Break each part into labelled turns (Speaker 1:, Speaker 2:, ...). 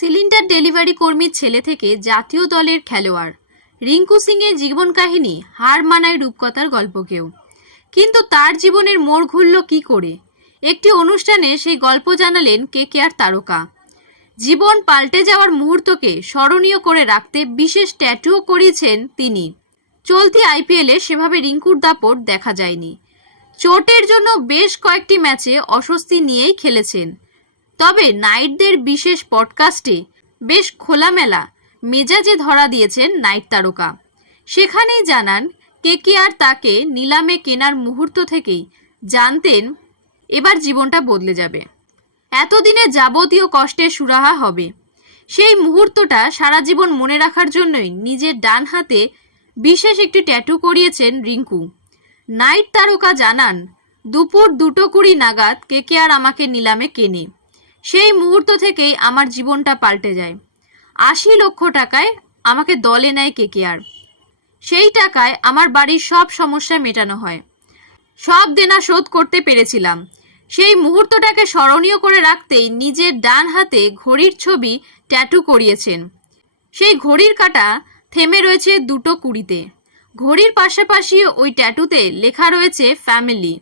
Speaker 1: Cylinder delivery কর্মীর ছেলে থেকে জাতীয় দলের খেলোয়াড়। রিঙ্কু সিংয়ের জীবন কাহিনী, হার মানায় রূপকথার গল্পকেও কিন্তু তার জীবনের মোড় ঘুরল কি করে? একটি অনুষ্ঠানে সেই গল্প জানালেন কে কে আর তারকা। জীবন পাল্টে যাওয়ার মুহূর্তকে স্মরণীয় করে রাখতে বিশেষ ট্যাটুও করিয়েছেন তিনি। চলতি আইপিএলে সেভাবে রিঙ্কুর দাপট দেখা যায়নি। চোটের জন্য বেশ কয়েকটি ম্যাচে অস্বস্তি নিয়েই খেলেছেন। তবে নাইটদের বিশেষ পডকাস্টে বেশ খোলামেলা মেজাজে ধরা দিয়েছেন নাইট তারকা। সেখানেই জানান, কে কে আর তাকে নিলামে কেনার মুহূর্ত থেকেই জানতেন এবার জীবনটা বদলে যাবে। এতদিনে যাবতীয় কষ্টের সুরাহা হবে। সেই মুহূর্তটা সারা জীবন মনে রাখার জন্যই নিজের ডান হাতে বিশেষ একটি ট্যাটু করিয়েছেন রিঙ্কু। নাইট তারকা জানান, দুপুর দুটো কুড়ি নাগাদ কে কে আর আমাকে নিলামে কেনে। সেই মুহূর্ত থেকেই আমার জীবনটা পাল্টে যায়। আশি লক্ষ টাকায় আমাকে দলে নেয় কে কে আর। সেই টাকায় আমার বাড়ির সব সমস্যা মেটানো হয়। সব দেনা শোধ করতে পেরেছিলাম। সেই মুহূর্তটাকে স্মরণীয় করে রাখতেই নিজের ডান হাতে ঘড়ির ছবি ট্যাটু করিয়েছেন। সেই ঘড়ির কাঁটা থেমে রয়েছে দুটো কুড়িতে। ঘড়ির পাশাপাশি ওই ট্যাটুতে লেখা রয়েছে ফ্যামিলি।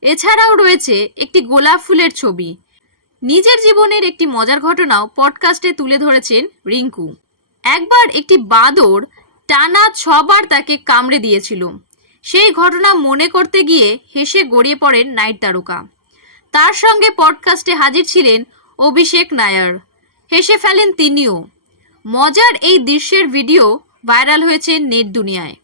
Speaker 1: এছাড়াও রয়েছে একটি গোলাপ ফুলের ছবি। নিজের জীবনের একটি মজার ঘটনাও পডকাস্টে তুলে ধরেছেন রিঙ্কু। একবার একটি বাঁদর টানা ছবার তাকে কামড়ে দিয়েছিল। সেই ঘটনা মনে করতে গিয়ে হেসে গড়িয়ে পড়েন নাইট তারকা। তার সঙ্গে পডকাস্টে হাজির ছিলেন অভিষেক নায়ার। হেসে ফেলেন তিনিও। মজার এই দৃশ্যের ভিডিও ভাইরাল হয়েছে নেট দুনিয়ায়।